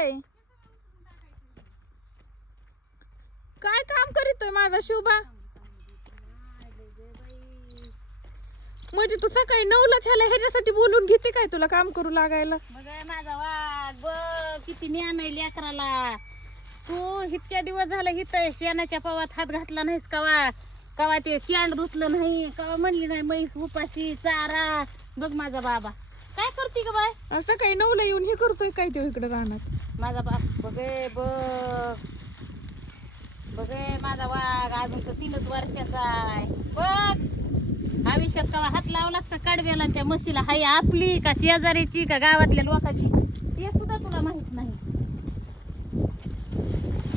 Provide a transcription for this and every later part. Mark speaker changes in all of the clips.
Speaker 1: चाललंय काय काम करीतोय माझा शिवबा म्हणजे तू सकाळी नऊला झाला ह्याच्यासाठी बोलून घेते काय तुला काम करू लागायला?
Speaker 2: माझा वाघ. बघ किती ज्ञान आहे लेकराला. तू इतक्या दिवस झालं हित शेणाच्या पवात हात घातला नाहीस कवा? कवा ते कॅन्ड धुतलं नाही कवा म्हणली नाही म्हैस उपाशी चारा. बघ माझा बाबा. काय करते ग बाय?
Speaker 1: सकाळी नऊला येऊन हे करतोय काय तो इकडे राहणार
Speaker 2: माझा बाप बघे बघ. बघ माझा वाघ अजून तर तीनच वर्षाचा आहे. बघ. आयुष्यात का हात लावलास का कडव्याला आणि त्या म्हशीला? हाय आपली का शेजारीची का गावातल्या लोकांची? ते सुद्धा तुला माहीत नाही.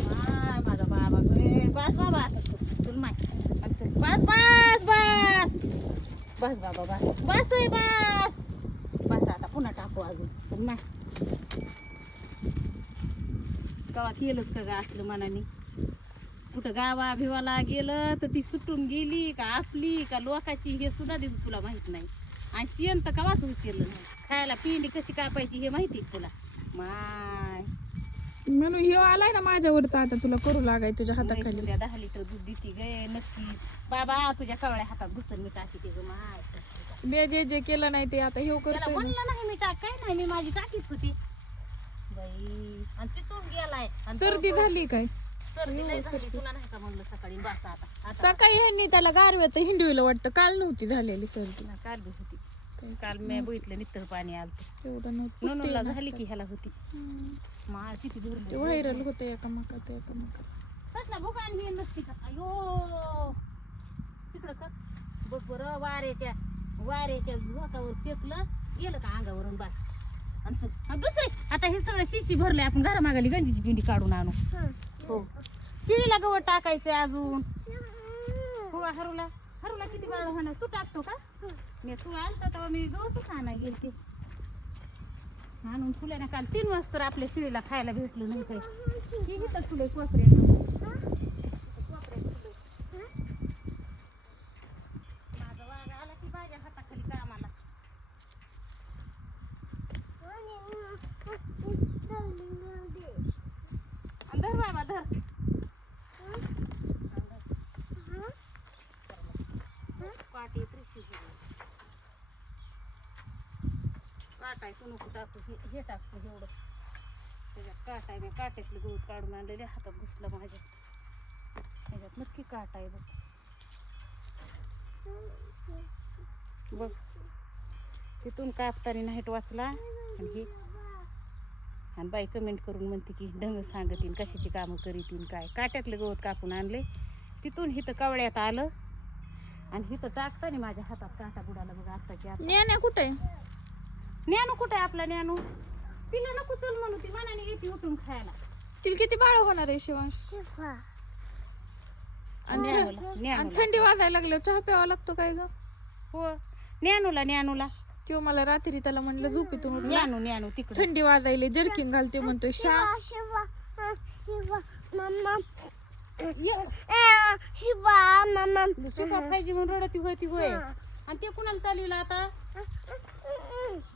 Speaker 2: माय, माझा बाबा गे बस बाबा. आता तुला माहीत असं, बस बस बस. बस बाबा बस. बस आहे बस. बस आता पुन्हा टाकू अजून. तुला कवा केलंच का ग असलं मनाने? कुठं गावा भिवाला गेलं तर ती सुटून गेली का आपली का लोकाची हे सुद्धा दे तुला माहीत नाही. आणि शेण तर कवाच उचललं नाही. खायला पिंडी कशी कापायची हे माहिती तुला? माय.
Speaker 1: म्हणून हे आलाय ना माझ्यावर तर आता तुला करू लागाय तुझ्या हाताखाली.
Speaker 2: उद्या दहा लिटर दूध देते गे नक्कीच बाबा तुझ्या कवळ्या हातात घुसन मी टाकी ग माय.
Speaker 1: बे जे जे केलं नाही ते आता हे
Speaker 2: त्याला
Speaker 1: ना.
Speaker 2: म्हणलं नाही मी टाक काय नाही मी माझी टाकीच होती. बाई. आणि तिथून गेलाय. आणि तो-
Speaker 1: सर्दी झाली काय?
Speaker 2: सर्दी लय झाली तुला नाही का म्हणलं सकाळी? बस आता आता.
Speaker 1: सकाळी ह्यांनी त्याला गारव्यात हिंडवीला वाटतं काल नव्हती झालेली सर्दी.
Speaker 2: ना, काल बी होती. काल मी बघितलं नित्तर पाणी आलं
Speaker 1: एवढं नव्हतं.
Speaker 2: नोनूला झाली की ह्याला होती.
Speaker 1: हम्म.
Speaker 2: माळ किती
Speaker 1: ते
Speaker 2: धरलं
Speaker 1: व्हायरल होतं एका मकात एका मकात.
Speaker 2: कसला हे नसती का? अयो! तिकडं का बघ बरं वाऱ्याच्या वाऱ्याच्या झोकावर फेकलं गेलं का अंगावरून बस आणि चल. आणि दुसरे. आता हे सगळं शिशी भरले आपण घरामागाली गंजीची पिंडी काढून आणू. हो. शिळीला गवत टाकायचंय अजून. हो हरवला हरवला किती बाळ होणार? तू टाकतो का? मी तू आणता तेव्हा मी गवतच आणा गेलते आणून फुले ना काल तीन वाजता तर आपल्या शिळीला खायला भेटलं नाही काही. ही तर फुले कोपरे माझा वाघ आला की माझ्या हाताखाली कामाला आणि धर बाबा धर पाटी त्रिशी काटाय तू नको टाकू. हे हे टाकतो एवढं. त्याच्यात काट आहे मी काट्यातलं गवत काढून आणलेले हातात घुसलं माझ्या. त्याच्यात नक्की काट आहे बघ. बघ. तिथून कापताना नाहीट वाचला आणि हे. आणि बाई कमेंट करून म्हणते की ढंग सांगतीन कशाची कामं करीतीन काय? काट्यातलं गवत कापून आणले तिथून हिथं कवळ्यात आलं आणि हिथं टाकताना माझ्या हातात काटा बुडाला बघा आत्ताची आता.
Speaker 1: ज्ञान्या कुठे?
Speaker 2: ज्ञानू कुठे आहे आपला ज्ञानू तिला नको चल म्हणू ती मनाने येते उठून खायला.
Speaker 1: तिला किती बाळ होणार आहे शिवांश? आणि
Speaker 2: ज्ञानूला
Speaker 1: आणि
Speaker 2: ज्ञानूला
Speaker 1: थंडी वाजायला लागल्यावर चहा प्यावा लागतो काय ग?
Speaker 2: हो ज्ञानूला ज्ञानूला
Speaker 1: किंवा मला रात्री त्याला म्हणलं झोपेतून उठला.
Speaker 2: ज्ञानू ज्ञानू तिकडे.
Speaker 1: थंडी वाजायला जर्किंग घालते म्हणतोय शा
Speaker 2: खायची म्हणून रडती होय ती होय. आणि ते कुणाला चालविलं आता?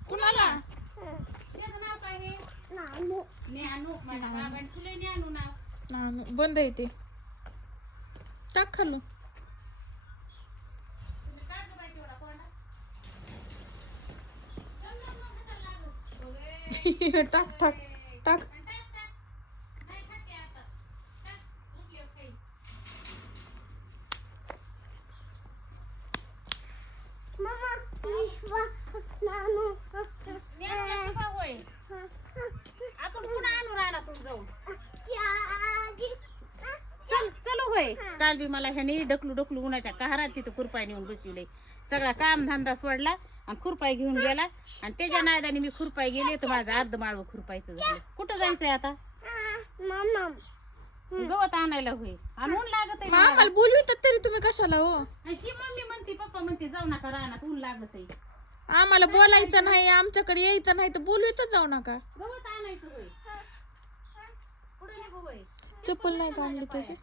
Speaker 1: कुणाला?
Speaker 2: त्याचं नाव काय आहे? ज्ञानू माझ्या बाबाने तुला ज्ञानू नाव.
Speaker 1: ना, बंद आहे ते. टाक
Speaker 2: तुम्ही काढ गं बाई तेवढा कोंडा. बघे.
Speaker 1: टाक टाक, टाक.
Speaker 2: नाही खाते आता. टाक, उठली आहे काही. ज्ञानूला सुका होय. आपण पुन्हा आणू राहिला तू जाऊन चल चलो होय काल बी मला ह्याने डकलू डकलू उन्हाच्या कहारात तिथं खुरपाय नेऊन बसविले सगळा काम धंदा सोडला आणि खुरपाय घेऊन गेला. आणि त्याच्या नादाने मी खुरपाय गेले तर माझं अर्ध माळव खुरपायचं झालं कुठं जायचंय आता? गवत आणायला होय आणि ऊन लागत आहे
Speaker 1: बोलवितात तरी तुम्ही कशाला हो?
Speaker 2: मम्मी पप्पा म्हणते जाऊ नका रानात ऊन लागत आहे.
Speaker 1: आम्हाला बोलायचं नाही आमच्याकडे यायचं नाही तर बोलवितच जाऊ नका.
Speaker 2: गवत आणायचं होय. कुठं निघू होय?
Speaker 1: चप्पल नाही का आणली त्याची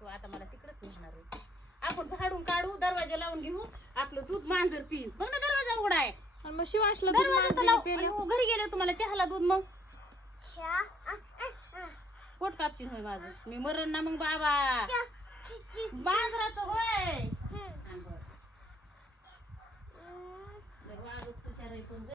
Speaker 2: तो आता मला तिकडेच नेणार आहे. आपण झाडून काढू दरवाजा लावून घेऊ आपलं दूध मांजर पिऊ बघ ना दरवाजा उघडा आहे.
Speaker 1: आणि मग शिवांशला दूध
Speaker 2: दरवाजा तर
Speaker 1: मांजरीने
Speaker 2: लाव-
Speaker 1: पेलं.
Speaker 2: अयो, घरी गेले तुम्हाला चहाला दूध मग. पोट कापची होय माझं. मी मरण ना मग बाबा. बाजराचं होय.